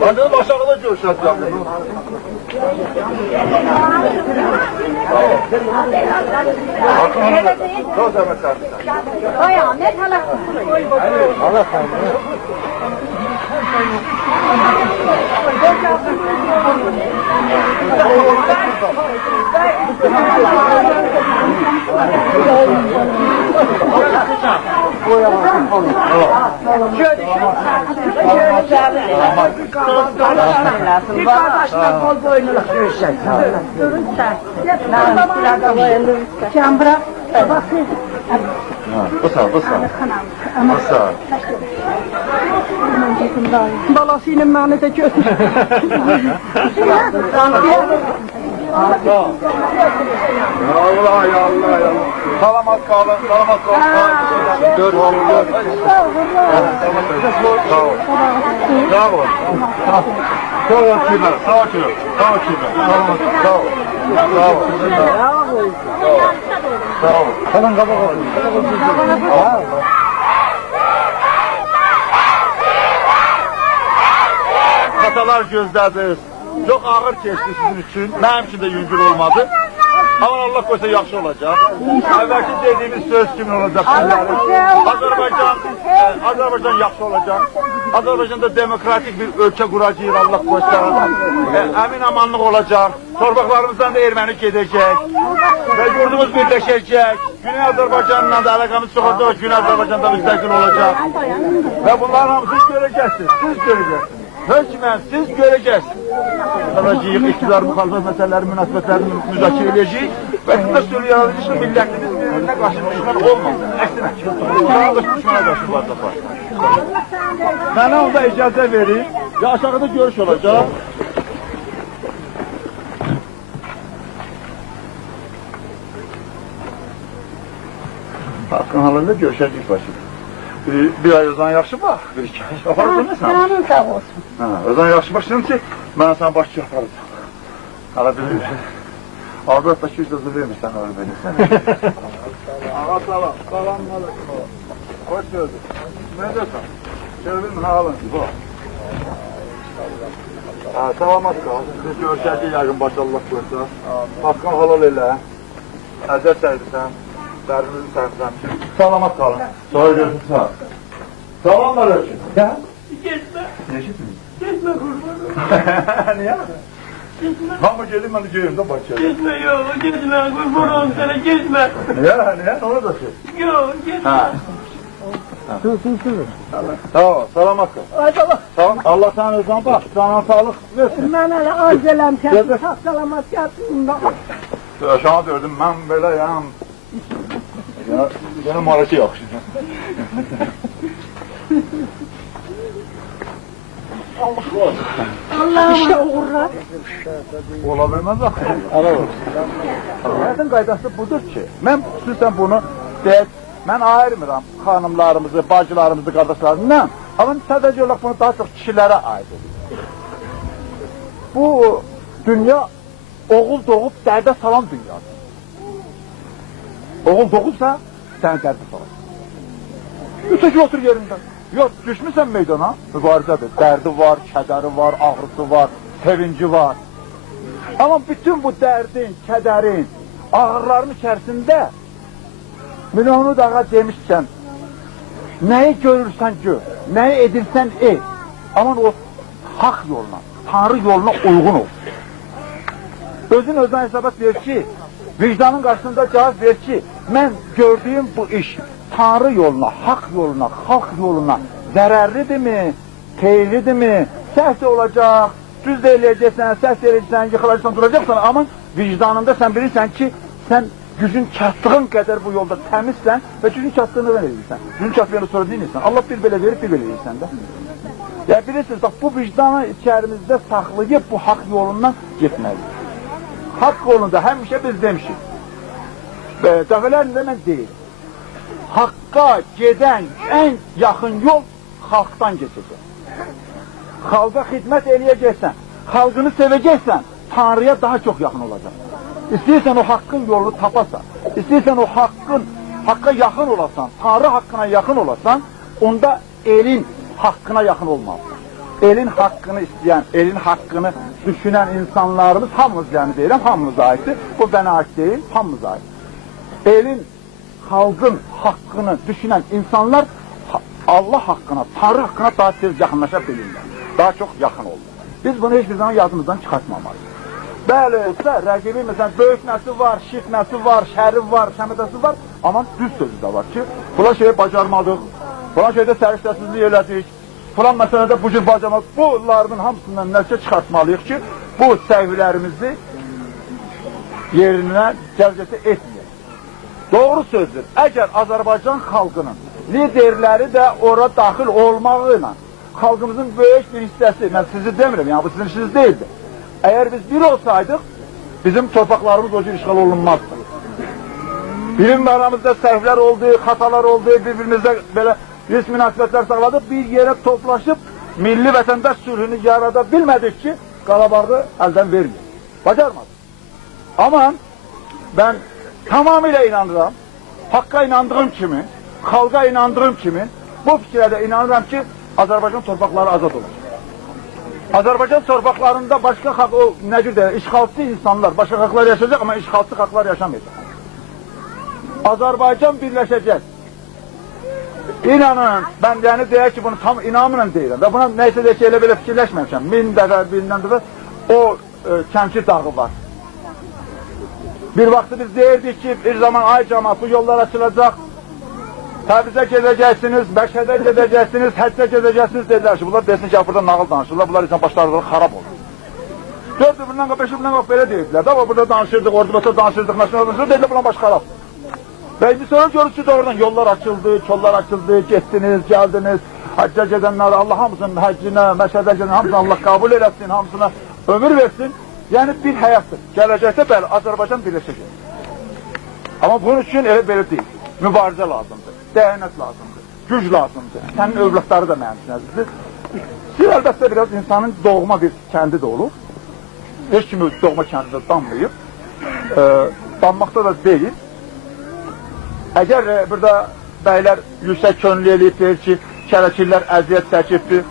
Hadi aşağıda görüşeceğim. Çok zahmetler. Bayağı ne talak. Allah kahretsin. Bir kardeşine kol boynuna görüşecek. Durun sen. Can bırak. Bakın. Bısa. Balasıyla məni də götür. Allah ya Allah. Salamat kalın. Dört oğlum. Sağ ol. Sağ ol. Hemen kabak olsun. Hatalar gözlədir. Çok ağır keçdi sizin için. Benim için de yüngül olmadı. Ama Allah koysa yaxşı olacak. Evvelki dediğimiz söz kimin olacak? Azerbaycan yaxşı olacak. Azerbaycan'da demokratik bir ölçe kuracağız Allah koysa. Emin amanlık olacak. Torpaqlarımızdan da Ermeni gidecek. Ve yurdumuz birleşecek. Güney Azerbaycan'la da alakamız çok olacak. Güney Azerbaycan'da müstakil olacak. Ve bunların hamısını göreceksiniz. Siz göreceksiniz. Hökmen siz göreceksiniz. Saracıyık, iktidar, muhalefet meseleleri, münasebetlerini müzakere edeceğiz. Ve kısa süre yaratıcı milletimiz birbirine karşı düşman olmaz. Aksine. Kardeş düşmana karşı var. Bana onda icazə verin. Ya aşağıda görüş olacak. Hakkın halinde görüşecek başım. Bir ay Özan yaxşı bax, bir iki ay. Yaparız ne sen? Canın sağ olsun. Özan yaxşı başlayalım ki, ben sana başçı yaparız. Hala bilir. Albert da 200 yazı vermişsən öyle benim. Ağa salam, salam aleyküm. Hoş geldin. Ne diyorsun? Şerifin halın. Selamat kal. Siz görüşəcək yəqin başallah qoysa. Haqqın halal elə. Əzət səyirsən. Dərimizi sərsən. Salamat kalın. Sonra görüşürüz. Sağ ol. Salamlar ölçün. Ya? Gitme. Niye gitmiyorsun? Gitme kurbanım. Niye? Gitme. Hamı gelin ben de göreyim de bakıyorum. Gitme yok. Gitme kurbanım sana gitme. Niye? Onu da şey. Yok gitme. Ha. Dur. Sağ ol. Salamat kal. Ay baba. Sağ ol. Allah sana özden bak. Sana sağlık versin. Mən hələ acələm kəsin, sağ salamat gəlsin. Aşağı gördüm ben böyle yani. Ya, benim maraki yok. Allah'ım işe uğurlar. Olabilmez bak. Hayatın qaydası budur ki, mən xüsusən bunu mən ayırmıram xanımlarımızı, bacılarımızı, qardaşlarımızla. Ama sadəcə olaraq bunu daha çox kişilərə aid edir. Bu dünya oğul doğub dərdə salan dünyadır. Oğul doğubsa sən dərdə salan. Öteki otur yerində. Yok, düşmüşsən meydana, mübarizədir. Dərdi var, kədəri var, ağrısı var, sevinci var. Ama bütün bu dərdin, kədərin, ağrıların içərisində Milyonu dağa demişsən, neyi görürsən gör, neyi edirsən et. Aman o hak yoluna, Tanrı yoluna uygun ol. Özün özden hesabat ver ki, vicdanın karşısında cevap ver ki, ben gördüğüm bu iş Tanrı yoluna, hak yoluna, halk yoluna zararlıdır mı, xeyirlidir mi, səhv olacak, düz de eləyəcəksən, səhv eləyəcəksən, yıkılacaksan, duracaksan ama vicdanında sen bilirsən ki, sen gücün çatdığın kadar bu yolda temizsən ve gücün çatdığını verirsən. Gücün çatmayanı sonra dinlirsən. Allah bir belə verib, bir belə verirsən də. Ya bilirsiniz, bak bu vicdanı içerimizde saklayıp bu hak yolundan gitmeliyiz. Hak yolunda həmişə biz demişik. Dəfələrində mən deyim. Hakka giden en yakın yol halktan geçecek. Halka hizmet eləyəcəksən, halkını seveceksen Tanrı'ya daha çok yakın olacak. İstəyirsən o hakkın yolunu tapasan, istəyirsən o hakka yakın olasan, Tanrı hakkına yakın olasan, onda elin hakkına yakın olmaz. elin haqqını istəyən, elin haqqını düşünən insanlarımız hamımız, yəni deyirəm, hamımıza aiddir. Bu mənə aid deyil, hamımıza aid. Elin, xalqın haqqını düşünən insanlar Allah haqqına, Tanrı haqqına daha tez yaxınlaşa bilirlər. Daha çox yaxın olur. Biz bunu heç bir zaman yadımızdan çıxartmamalıyıq. Bəli, rəqibi məsələn, böyük nəsi var, şif nəsi var, şəri var, şəmədəsi var, amma düz sözü də var ki, filan şeyi bacarmadıq, filan şeydə səriştəsizlik elədik, filan məsələdə bu cür bacarmadıq. Bunların hamısından nəticə çıxartmalıyıq ki, bu səhvlərimizi yerinə cəvzəti etməyək. Doğru sözdür, əgər Azərbaycan xalqının liderləri də ora daxil olmağı ilə xalqımızın böyük bir hissəsi, mən sizi demirəm, yəni bu sizin işiniz deyildir. Əgər biz bir olsaydıq, bizim torpaqlarımız o cür işğal olunmazdı. Bizim aramızda səhvlər oldu, xatalar oldu, bir-birimizdə belə risk münasibətlər sağladıq, bir yerə toplaşıb milli vətəndaş sülhünü yarada bilmədik ki, Qarabağı əldən verməyik. Bacarmadık. Amma mən tamamilə inanıram, haqqa inandığım kimi, xalqa inandığım kimi, bu fikrə də inanıram ki, Azərbaycan torpaqları azad olacaq. Azərbaycan torpaqlarında başqa xalq, o nə cür deyir, işğalçı insanlar, başqa xalqlar yaşayacaq, amma işğalçı xalqlar yaşamayacaq. Azərbaycan birləşəcək. İnanın, mən yəni deyək ki, bunu tam inamla deyirəm və buna nəysə deyək ki, elə belə fikirləşməmişəm. Min dəfə, bindən dəfə o Kəmki dağı var. Bir vaxtı biz deyirdik ki, bir zaman ay cəmaat bu yollar açılacaq, Təbrizə gedəcəksiniz, Məşhədə gedəcəksiniz, Həccə gedəcəksiniz dedilər ki, bunlar desin ki, burada nağıl danışırlar, bunlar insan başlarında xarab olur. 4 ildən qab, 5 ildən qab belə deyirdilər də, burada danışırdıq, Ordubasa danışırdıq, Məşhədə danışırdıq, dedilər bunlar baş xarab. Və indi sonra görürsünüz oradan yollar açıldı, çollar açıldı, getdiniz, gəldiniz, Həccə gedənlər, Allah hamısının həccinə, Məşhədə gedən hamısını Allah qəbul eləsin, hamısına ömür versin. Yəni bir həyatdır. Gələcəkdə bəli, Azərbaycan birləşəcək. Amma bunun üçün elə belə deyil. Mübarizə lazımdır, dəyanət lazımdır, güc lazımdır. Sənin övladları da mənim üçün əzizdir. Siz əlbəttə biraz insanın doğma bir kəndi də olur. Heç kimi doğma kəndində danmayıb. Danmaqda da deyil. Əgər burada bəylər yüksək könüllü eləyib deyir ki, kərəkillər əziyyət çəkibdir,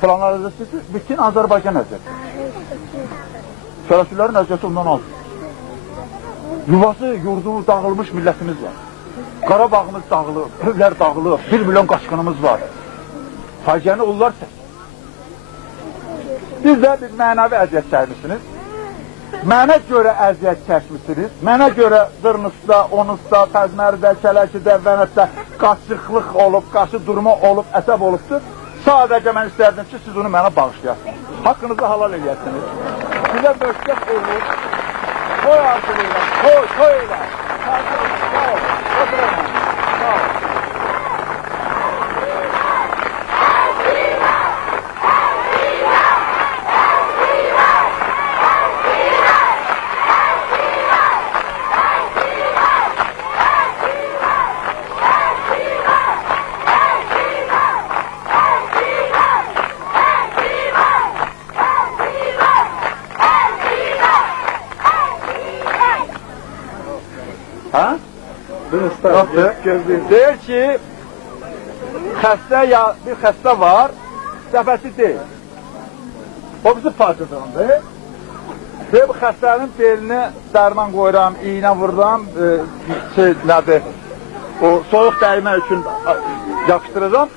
falanlar əziyyətsiz, bütün Azərbaycan əziyyətdir. Kərəkillərin əziyyəti ondan alır. Yuvası, yurdu dağılmış millətimiz var. Qarabağımız dağılır, evlər dağılır, 1 milyon qaçqınımız var. Faciəni onlar çəkir. Siz də bir mənəvi əziyyət çəkmişsiniz. Mənə görə əziyyət çəkmişsiniz. Mənə görə Zırnısda, Onusda, Təzməridə, Kələkidə, Vənətdə qaçıqlıq olub, qaşı durma olub, əsəb olubdur. Sadəcə mən istərdim ki, siz onu mənə bağışlayasınız. Haqqınızı halal eləyəsiniz. Sizə möhkət olur. Koy arzulayla, koy elə. Sağ ol, oturayım. Sağ ol. Ha? Deyir ki, bir xəstə var, səfəsi deyil. O bizi parçasındır. Deyir, bu xəstənin belinə dərman qoyuram, iğnə vururam, nədir, o soyuq dəymək üçün yapışdıracam.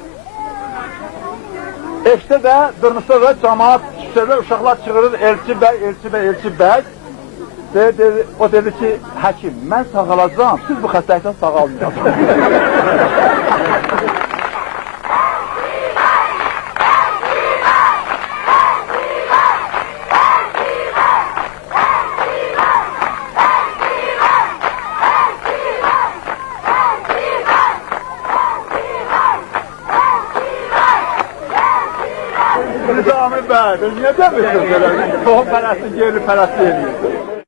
Eşdə də, Dırnısda da cəmaat, küçədə uşaqlar çıxırır, elçi bəy. O dedi ki, həkim, mən sağalacağım, siz bu xəstəlikdən sağalmayacaqsınız. Nizami bəy, niyə demişsiniz belə? Tohum pərəsti, yerli pərəsti eləyir.